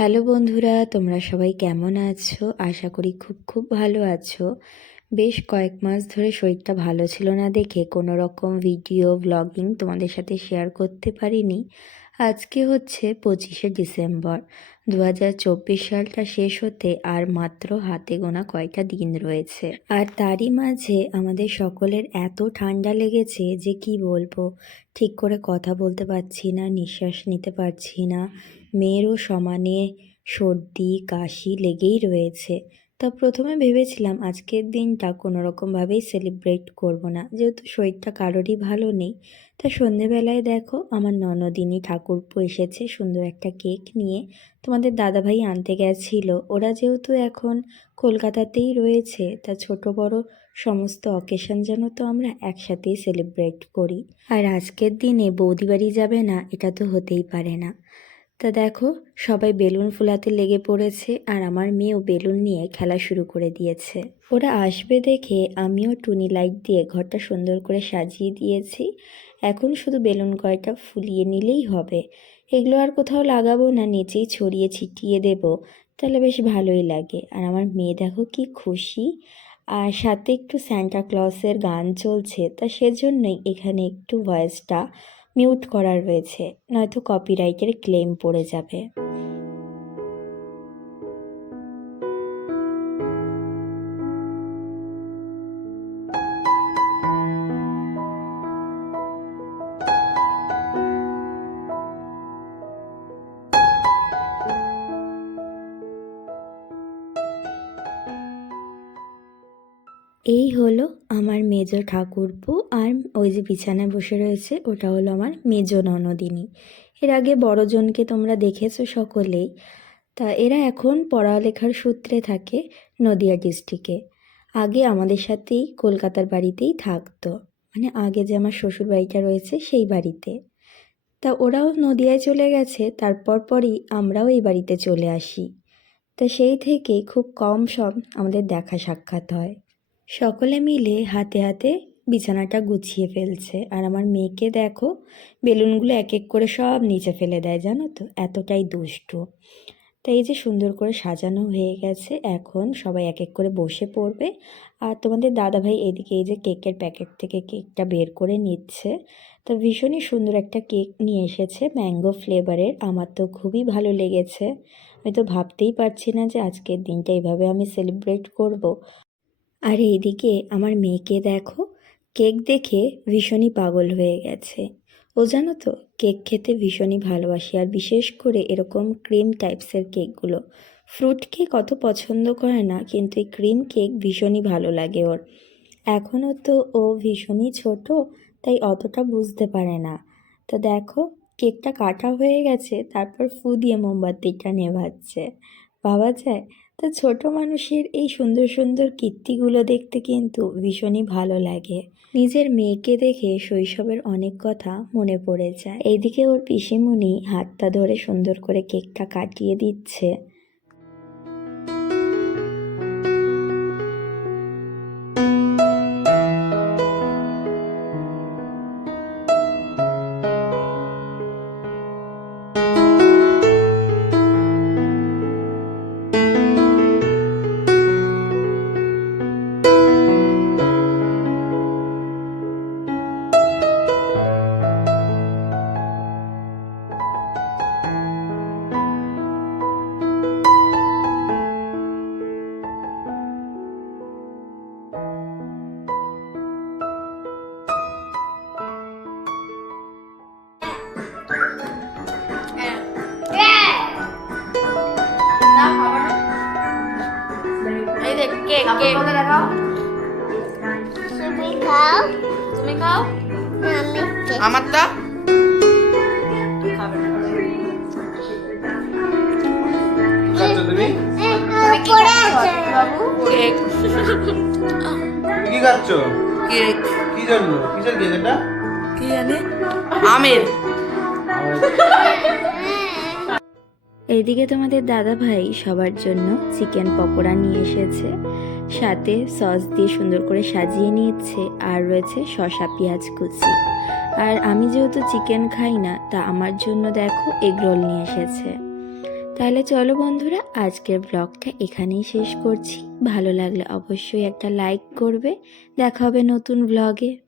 Hello বন্ধুরা, তোমরা সবাই কেমন আছো? আশা করি খুব খুব ভালো আছো। বেশ কয়েক মাস ধরে শরীরটা ভালো ছিল না দেখে কোনো রকম ভিডিও ব্লগিং তোমাদের সাথে শেয়ার করতে পারিনি। আজকে হচ্ছে 25শে ডিসেম্বর, 2024 সালটা শেষ হতে আর মাত্র হাতে গোনা কয়টা দিন রয়েছে। আর তারই মাঝে আমাদের সকলের এত ঠান্ডা লেগেছে যে কি বলবো, ঠিক করে কথা বলতে পারছি না, নিঃশ্বাস নিতে পারছি না। মেয়েরও সমানে সর্দি কাশি লেগেই রয়েছে। তা প্রথমে ভেবেছিলাম আজকের দিনটা কোনো রকমভাবেই সেলিব্রেট করব না, যেহেতু শরীরটা কারোরই ভালো নেই। তা সন্ধেবেলায় দেখো আমার ননদিনী ঠাকুরপো এসেছে সুন্দর একটা কেক নিয়ে। তোমাদের দাদাভাই আনতে গেছিলো। ওরা যেহেতু এখন কলকাতাতেই রয়েছে, তা ছোট বড় সমস্ত অকেশন যেন তো আমরা একসাথেই সেলিব্রেট করি। আর আজকের দিনে বৌদি বাড়ি যাবে না, এটা তো হতেই পারে না। তা দেখো সবাই বেলুন ফোলাতে লেগে পড়েছে, আর আমার মেয়েও বেলুন নিয়ে খেলা শুরু করে দিয়েছে। ওরা আসবে দেখে আমিও টুনি লাইট দিয়ে ঘরটা সুন্দর করে সাজিয়ে দিয়েছি। এখন শুধু বেলুন কয়টা ফুলিয়ে নিলেই হবে। এগুলো আর কোথাও লাগাবো না, নিচেই ছড়িয়ে ছিটিয়ে দেব, তাহলে বেশ ভালোই লাগে। আর আমার মেয়ে দেখো কি খুশি। আর সাথে একটু স্যান্টা ক্লসের গান চলছে, তা সেজন্যই এখানে একটু ভয়েসটা মিউট করা রয়েছে, নয়তো কপিরাইটের ক্লেম পড়ে যাবে। এই হলো আমার মেজ ঠাকুরপো, আর ওই যে বিছানায় বসে রয়েছে ওটা হলো আমার মেজ ননদিনী। এর আগে বড়জনকে তোমরা দেখেছো সকলেই। তা এরা এখন পড়ালেখার সূত্রে থাকে নদিয়া ডিস্ট্রিক্টে। আগে আমাদের সাথেই কলকাতার বাড়িতেই থাকতো, মানে আগে যে আমার শ্বশুর বাড়িটা রয়েছে সেই বাড়িতে। তা ওরাও নদিয়ায় চলে গেছে, তারপর পরই আমরাও এই বাড়িতে চলে আসি। তা সেই থেকেই খুব কম সব আমাদের দেখা সাক্ষাৎ হয়। সকলে মিলে হাতে হাতে বিছানাটা গুছিয়ে ফেলছে, আর আমার মেয়েকে দেখো বেলুনগুলো এক এক করে সব নিচে ফেলে দেয়, জানো তো, এতটাই দুষ্টু। তাই এই যে সুন্দর করে সাজানো হয়ে গেছে, এখন সবাই এক এক করে বসে পড়বে। আর তোমাদের দাদাভাই এদিকে এই যে কেকের প্যাকেট থেকে কেকটা বের করে নিচ্ছে। তো ভীষণই সুন্দর একটা কেক নিয়ে এসেছে ম্যাঙ্গো ফ্লেভারের, আমার তো খুবই ভালো লেগেছে। আমি তো ভাবতেই পারছি না যে আজকের দিনটা এইভাবে আমি সেলিব্রেট করব। আর এইদিকে আমার মেয়েকে দেখো, কেক দেখে ভীষণই পাগল হয়ে গেছে। ও জানো তো কেক খেতে ভীষণই ভালোবাসে, আর বিশেষ করে এরকম ক্রিম টাইপসের কেকগুলো। ফ্রুট কেক অত পছন্দ করে না, কিন্তু এই ক্রিম কেক ভীষণই ভালো লাগে ওর। এখনও তো ও ভীষণই ছোট, তাই অতটা বুঝতে পারে না। তো দেখো কেকটা কাটা হয়ে গেছে, তারপর ফু দিয়ে মোমবাতিটা নেভাচ্ছে। ভাবা যায়। তো ছোট মানুষের এই সুন্দর সুন্দর কীর্তিগুলো দেখতে কিন্তু ভীষণই ভালো লাগে। নিজের মেয়েকে দেখে শৈশবের অনেক কথা মনে পড়ে যায়। এইদিকে ওর পিসিমণি হাতটা ধরে সুন্দর করে কেকটা কাটিয়ে দিচ্ছে। কেক কেক দেখাও। তুমি খাও, তুমি খাও, আমি কেক আমারটা খাচ্ছ তুমি? পড়ে আছে বাবু কেক তুমি কি খাচ্ছ? কেক কি জন্য? কিসের কেক এটা? কি জানি আমের। এইদিকে তোমাদের দাদা ভাই সবার জন্য চিকেন পকোড়া নিয়ে এসেছে, সাথে সস দিয়ে সুন্দর করে সাজিয়ে নিয়েছে, আর রয়েছে শসা পেঁয়াজ কুচি। আর আমি যেহেতু চিকেন খাই না, তা আমার জন্য দেখো এগ রোল নিয়ে এসেছে। তাহলে চলো বন্ধুরা, আজকের ব্লগটা এখানেই শেষ করছি। ভালো লাগলে অবশ্যই একটা লাইক করবে। দেখা হবে নতুন ব্লগে।